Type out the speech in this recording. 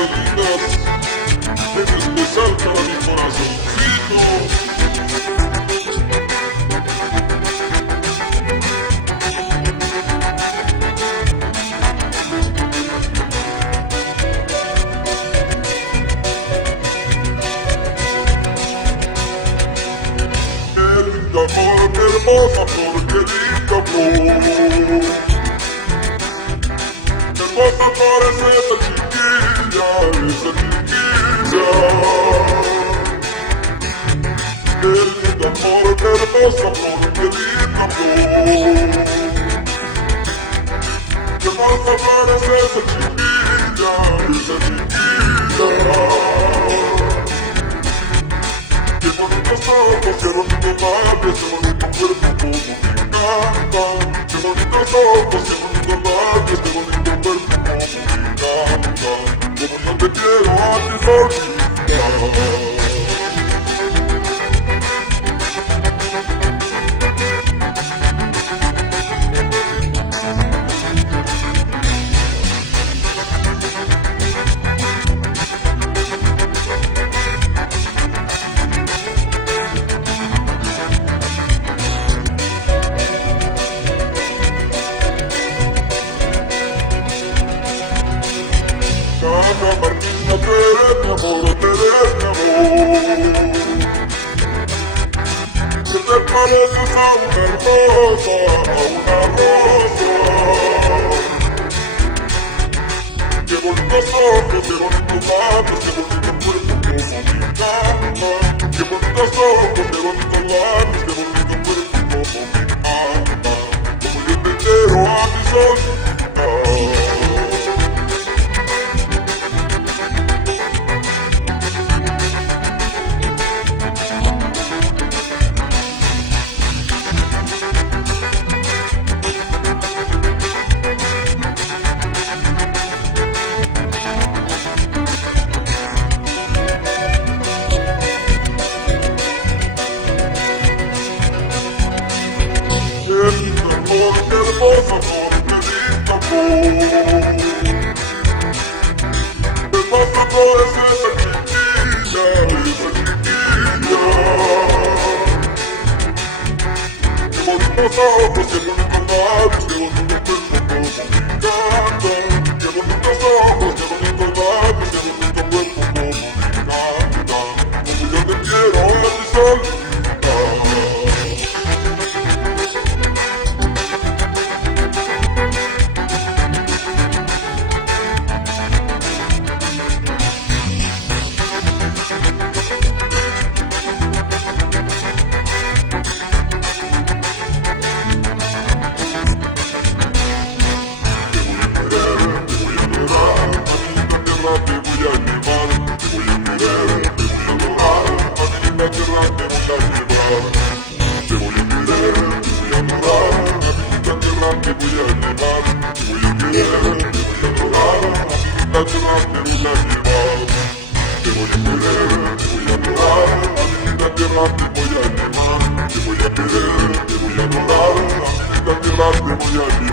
lindas, en especial para mi corazoncito. Qué linda flor, qué hermosa flor, qué linda flor. Qué hermosa flor es esa chiquilla, esa chiquilla. Qué linda flor, qué hermosa flor, qué linda flor. Qué hermosa flor es esa chiquilla, esa chiquilla. Qué bonitos ojos, qué bonitos labios, qué bonito cuerpo, como me encanta. Qué bonitos ojos, qué bonitos labios, qué bonito cuerpo, como me encanta. Como yo te quiero a ti solita. Ana Martina, tú eres mi amor, tú eres mi amor. ¿Qué te pareces a una rosa, a una rosa? Qué bonitos ojos, qué bonitos labios, qué bonito cuerpo, como me encanta. Qué bonitos ojos, qué bonitos labios, qué bonito cuerpo, como me encanta. Como yo te quiero a ti solita. Qué linda flor, qué hermosa flor, qué linda flor. Qué hermosa flor es esa chiquilla, esa chiquilla. Qué bonitos ojos, qué bonitos labios, qué bonito cuerpo, como me encanta. Qué bonitos ojos, qué bonitos labios, qué bonito cuerpo, como me encanta. Como yo te quiero a ti solita. Te voy a querer, te voy a adorar, a mi linda tierra te voy a llevar. Te voy a querer, te voy a adorar, a mi linda tierra te voy a llevar. Te voy a querer, te voy a adorar, a mi linda tierra te voy a llevar. Te voy a querer, te voy a adorar, a mi linda tierra te voy a llevar.